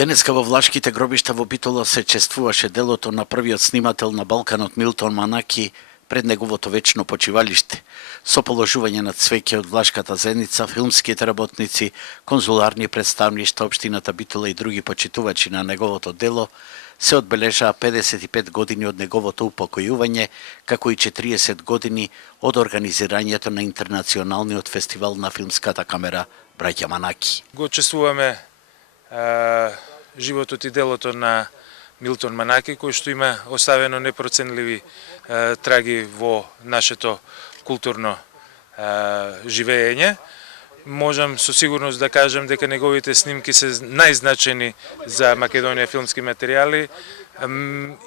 Денеска во влашките гробишта во Битола се чествуваше делото на првиот снимател на Балканот Милтон Манаки пред неговото вечно почивалиште. Со положување на цвеќе од влашката зеница, филмските работници, конзуларни представништва, општината Битола и други почитувачи на неговото дело се одбележаа 55 години од неговото упокојување, како и 40 години од организирањето на Интернационалниот фестивал на филмската камера Браќа Манаки. Го чествуваме животот и делото на Милтон Манаки, кој што има оставено непроценливи траги во нашето културно живење. Можам со сигурност да кажам дека неговите снимки се најзначени за Македонија филмски материјали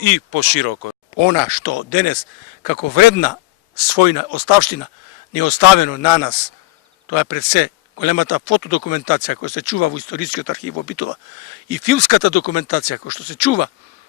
и пошироко. Она што денес како вредна својна оставштина не е оставено на нас, тоа е пред се големата фотодокументација која се чува во Историскиот архив во Битола и филмската документација која што се чува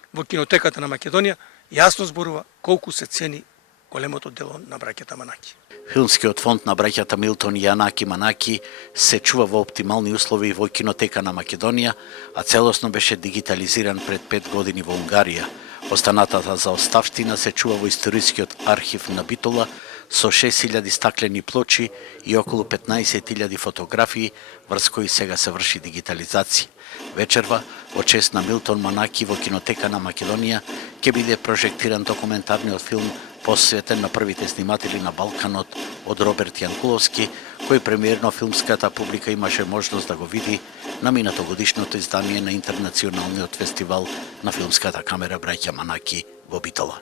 во кинотеката на Македонија, јасно зборува колку се цени големото дело на браќата Манаки. Филмскиот фонд на браќата Милтон и Јанаки Манаки се чува во оптимални услови во кинотека на Македонија, а целосно беше дигитализиран пред 5 години во Унгарија. Останатата за оставштина се чува во Историскиот архив на Битола со 6000 стаклени плочи и околу 15.000 фотографии, врз кои сега се врши дигитализација. Вечерва, во чест на Милтон Манаки во кинотека на Македонија, ќе биде прожектиран документарниот филм посветен на првите сниматели на Балканот од Роберт Јанкуловски, кој премиерно филмската публика имаше можност да го види на минатогодишното издание на Интернационалниот фестивал на филмската камера Браќа Манаки во Битола.